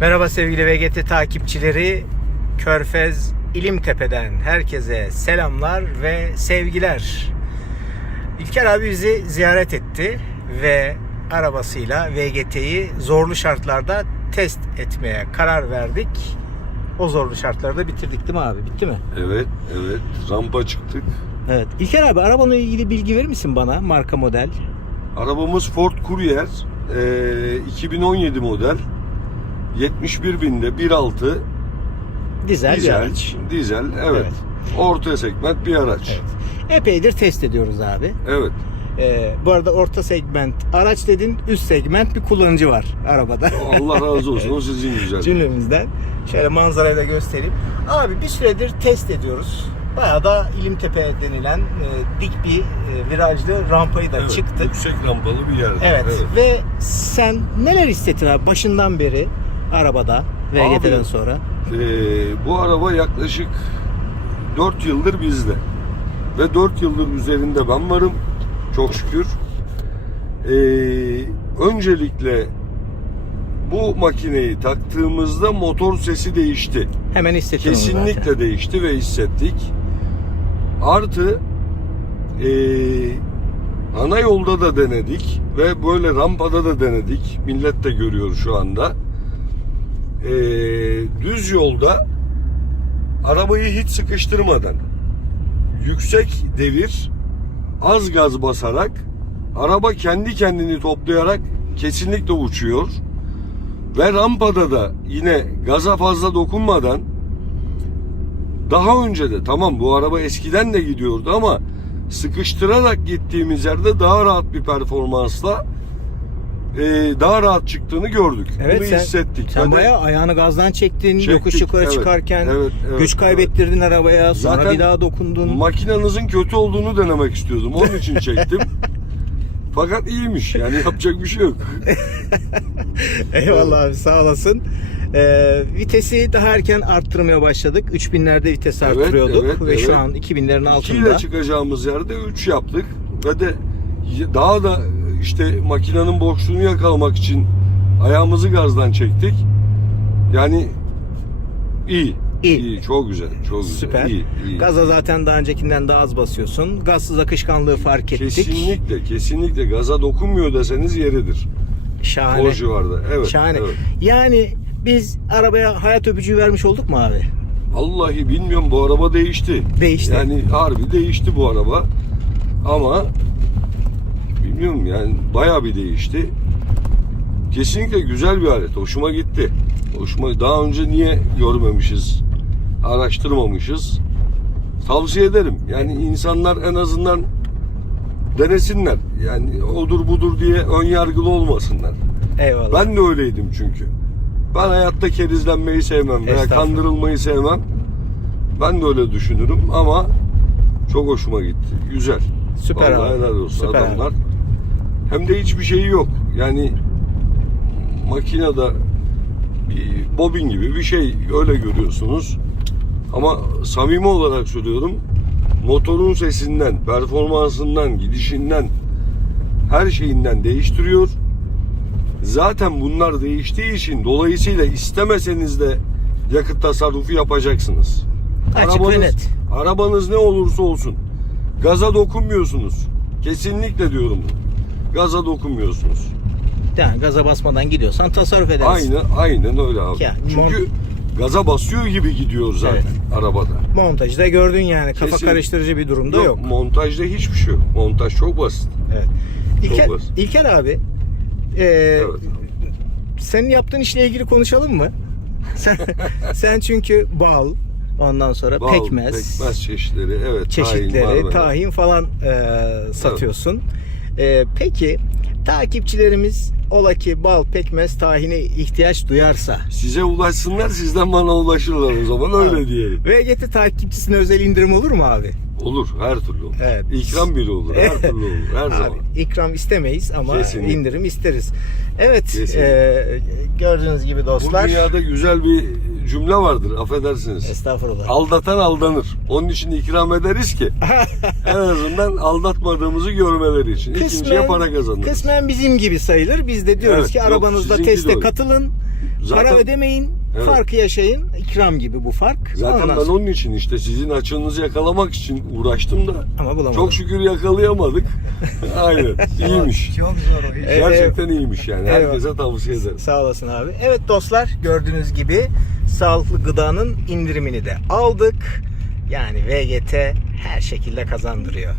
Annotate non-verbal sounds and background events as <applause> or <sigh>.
Merhaba sevgili VGT takipçileri. Körfez İlimtepe'den herkese selamlar ve sevgiler. İlker abi bizi ziyaret etti ve arabasıyla VGT'yi zorlu şartlarda test etmeye karar verdik. O zorlu şartlarda bitirdik değil mi abi? Bitti mi? Evet, evet. Rampa çıktık. Evet. İlker abi arabanla ilgili bilgi verir misin bana? Marka model. Arabamız Ford Courier. eee, 2017 model. 71 binde 1.6 Dizel, bir dizel. araç. Dizel, evet. Evet. Orta segment bir araç. Evet. Epeydir test ediyoruz abi. Evet. Ee, bu arada orta segment araç dedin üst segment bir kullanıcı var arabada. Allah razı olsun. <laughs> O sizin güzel. Cümlemizden. Şöyle manzarayı da göstereyim. Abi bir süredir test ediyoruz. Bayağı da İlimtepe denilen e, dik bir e, virajlı rampayı da Evet, çıktık. Yüksek rampalı bir yerde. Evet. Ve sen neler hissettin abi başından beri arabada VGT'den Abi, sonra? Eee, bu araba yaklaşık 4 yıldır bizde. Ve 4 yıldır üzerinde ben varım. Çok şükür. Eee, öncelikle bu makineyi taktığımızda motor sesi değişti. Hemen hissettin onu Kesinlikle zaten. değişti ve hissettik. Artı eee, ana yolda da denedik ve böyle rampada da denedik. Millet de görüyor şu anda. Eee, düz yolda arabayı hiç sıkıştırmadan yüksek devir az gaz basarak araba kendi kendini toplayarak kesinlikle uçuyor. Ve rampada da yine gaza fazla dokunmadan daha önce de tamam bu araba eskiden de gidiyordu ama sıkıştırarak gittiğimiz yerde daha rahat bir performansla e, daha rahat çıktığını gördük. Evet Bunu sen, hissettik. sen de bayağı ayağını gazdan çektin, Çektik, yokuş yukarı evet, çıkarken evet, evet, güç kaybettirdin arabaya, sonra Zaten bir daha dokundun. makinanızın kötü olduğunu denemek istiyordum. Onun için çektim. <laughs> Fakat iyiymiş yani yapacak bir şey yok. <laughs> Eyvallah abi sağ olasın. Ee, vitesi daha erken arttırmaya başladık. 3000'lerde vites Evet, arttırıyorduk evet, ve evet. şu an 2000'lerin 2 ile altında. çıkacağımız yerde 3 yaptık ve de daha da işte makinenin boşluğunu yakalamak için ayağımızı gazdan çektik. Yani iyi. İyi. çok güzel, çok güzel. Süper. iyi, iyi. Gaza zaten daha öncekinden daha az basıyorsun. Gazsız akışkanlığı fark ettik. Kesinlikle, kesinlikle gaza dokunmuyor deseniz yeridir. Şahane. O civarda. Evet. Şahane. evet. Yani biz arabaya hayat öpücüğü vermiş olduk mu abi? Vallahi bilmiyorum bu araba değişti. Değişti. Yani harbi değişti bu araba. Ama bilmiyorum yani bayağı bir değişti. Kesinlikle güzel bir alet. Hoşuma gitti. Hoşuma daha önce niye görmemişiz? Araştırmamışız. Tavsiye ederim. Yani insanlar en azından denesinler. Yani odur budur diye ön yargılı olmasınlar. Eyvallah. Ben de öyleydim çünkü. Ben hayatta kerizlenmeyi sevmem veya kandırılmayı sevmem. Ben de öyle düşünürüm ama çok hoşuma gitti. Güzel. Süper Vallahi abi. helal olsun Süper adamlar. abi. Hem de hiçbir şeyi yok. Yani makinede bir bobin gibi bir şey öyle görüyorsunuz. Ama samimi olarak söylüyorum. Motorun sesinden, performansından, gidişinden, her şeyinden değiştiriyor. Zaten bunlar değiştiği için dolayısıyla istemeseniz de yakıt tasarrufu yapacaksınız. Açık ve net. Arabanız ne olursa olsun gaza dokunmuyorsunuz. Kesinlikle diyorum bunu. Gaza dokunmuyorsunuz. Yani gaza basmadan gidiyorsan tasarruf edersin. Aynen aynen öyle abi. Ya, Çünkü gaza basıyor gibi gidiyor zaten arabada. Montajda gördün yani kafa Kesin. karıştırıcı bir durumda yok. Montajda hiçbir şey yok. Montaj çok basit. Evet. İlker, basit. İlker abi e, Evet. senin yaptığın işle ilgili konuşalım mı? Sen, <laughs> sen çünkü bal, ondan sonra Bal, pekmez, pekmez çeşitleri, evet. çeşitleri, tahin, tahin, falan e, satıyorsun. E, peki takipçilerimiz ola ki bal, pekmez, tahine ihtiyaç duyarsa Size ulaşsınlar, sizden bana ulaşırlar o zaman öyle diyelim. VGT takipçisine özel indirim olur mu abi? Olur, her türlü olur. Evet. İkram bile olur, her <laughs> türlü olur, her Abi, zaman. ikram istemeyiz ama Kesinlikle. indirim isteriz. Evet, Kesinlikle. e, gördüğünüz gibi Bu dostlar. dünyada güzel bir cümle vardır, affedersiniz. Estağfurullah. Aldatan aldanır. Onun için ikram ederiz ki <laughs> en azından aldatmadığımızı görmeleri için. İkinciye para kazanırız. kısmen bizim gibi sayılır. Biz de diyoruz Evet, ki yok, arabanızda de teste katılın. Zaten- Para ödemeyin, Evet. farkı yaşayın. İkram gibi bu fark. Zaten Ondan ben sonra- onun için işte sizin açığınızı yakalamak için uğraştım da Ama bulamadım. çok şükür yakalayamadık. <laughs> Aynen. İyiymiş. Çok zor o iş. Evet. Gerçekten iyiymiş yani. Herkese tavsiye ederim. Sağ olasın abi. Evet dostlar gördüğünüz gibi sağlıklı gıdanın indirimini de aldık. Yani VGT her şekilde kazandırıyor.